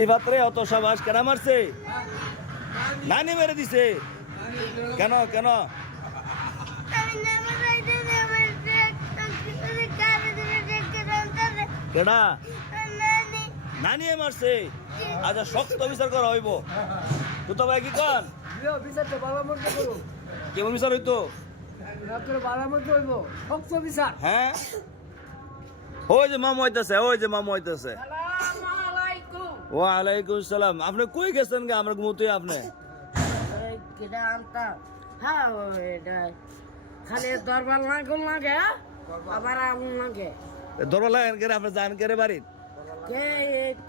রিভাতরে অত সাবাস কেন মারছে? নানি মেরে দিছে কেন কেন? কেডা নানি মারছে? আচ্ছা শক্ত বিচার করা হইব তো তবে কি কন কেমন বিচার হইতো? হ্যাঁ ওই যে মামু হইতেছে, ওই যে মামু হইতেছে। ওয়ালাইকুম সালাম। আপনি কই গেছেন গে? আমরা ঘুমোতে আপনি খালি দরবার লাগে আবার আগুন লাগে। দরবার লাগেন কেন? আপনি যান কেন বাড়ির? কে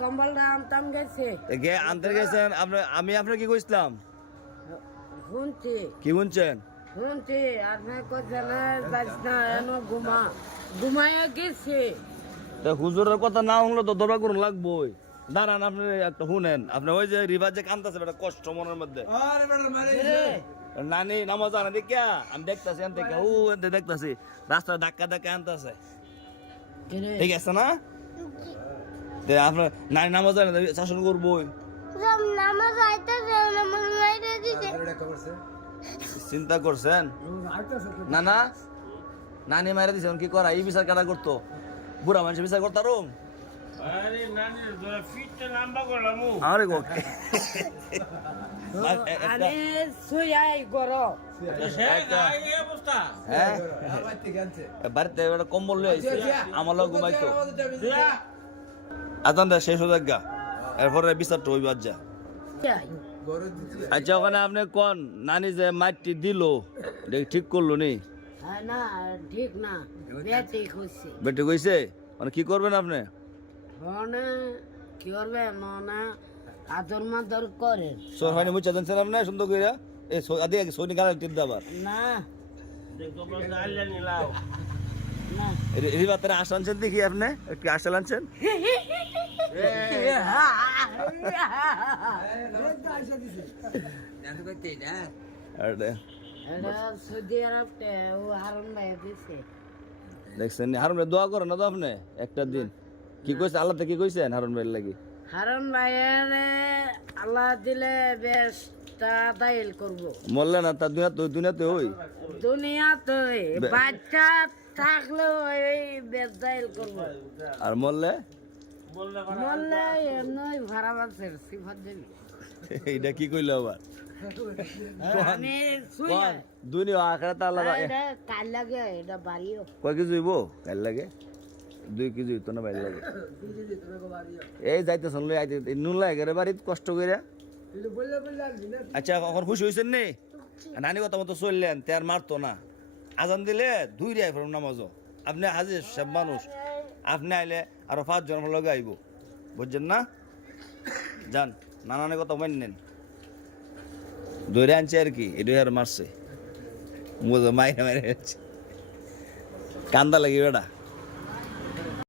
কম্বলটা আনতাম গেছে গে আনতে গেছেন আপনি? আমি আপনার কি কইছিলাম? শুনছি কি শুনছেন? শুনছি আপনি কোথায় যাস না এনো ঘুমাইয়া গেছে। হুজুরের কথা না শুনলে তো দরবার করুন লাগবোই। দাঁড়ান আপনি একটা শুনেন। আপনি ওই যে রিভার যে কান্দাছে একটা কষ্ট মনের মধ্যে। নানি নামাজ আনা দেখিয়া আমি দেখতাছি আনতে ও এনতে দেখতাছি রাস্তা ধাক্কা ধাক্কা আনতেছে, ঠিক আছে না? আপনার নানি নামাজ আনা শাসন করবোই। চিন্তা করছেন না? না নানি মারা দিছে কি করা? এই বিচার কারা করতো? বুড়া মানুষ বিচার করতাম। আরে গো বাড়িতে কম্বল আমার লোক ঘুমাইতো। আদানটা শেষ হয়ে যাক, এরপরে বিচারটা হইব। আচ্ছা ওখানে আপনি কোন নানি যে মাটি দিল ঠিক করলো নি? না ঠিক না, বেটে কইছে মানে কি করবেন আপনি? কি করবে না আদর মাদর করে সোর হয়নি মুচা জানছেন আপনি সুন্দর কইরা এই আদি আগে সোনি গালে টিপ দাবার না রিবাতের আশ আনছেন দেখি আপনি একটু আশা আনছেন। সৌদি আরব হারুন ভাই দিছে দেখছেন হারুন ভাই দোয়া করেন না তো আপনি একটা দিন? কি কইছে আল্লাহ থেকে? কি কইছেন হারুন ভাইয়ের লাগি? হারুন ভাইয়ের আল্লাহ দিলে বেশ দাইল করবো। মরলে না তার দুনিয়াতে ওই দুনিয়াতে বাচ্চা থাকলে বেশ দাইল করবো। আর মরলে এমনি ভাড়া বাচ্চার সিফাত দেবি। এইটা কি কইলো আবার? আমি দুনিয়া আখেরাত আল্লাহ কাল লাগে এটা বাড়িও কয় কেজি হইব? কাল লাগে 2 কেজি হইতো না বাইরে লাগে। এই যাইতেছেন লই আইতে নুন লাগে রে বাড়িতে কষ্ট কইরা। আচ্ছা এখন খুশি হয়েছেন নি? নানি কথা মতো চললেন তে আর মারতো না। আজান দিলে দুই রে ফেরম নামাজও। আপনি হাজির সব মানুষ, আপনি আইলে আরো 5 জন লগে আইব, বুঝছেন না? যান নানানের কথা মানেন। ধরে আনছে আর কি, এটা আর মারছে মাইরে মাইরে কান্দা লাগি বেটা।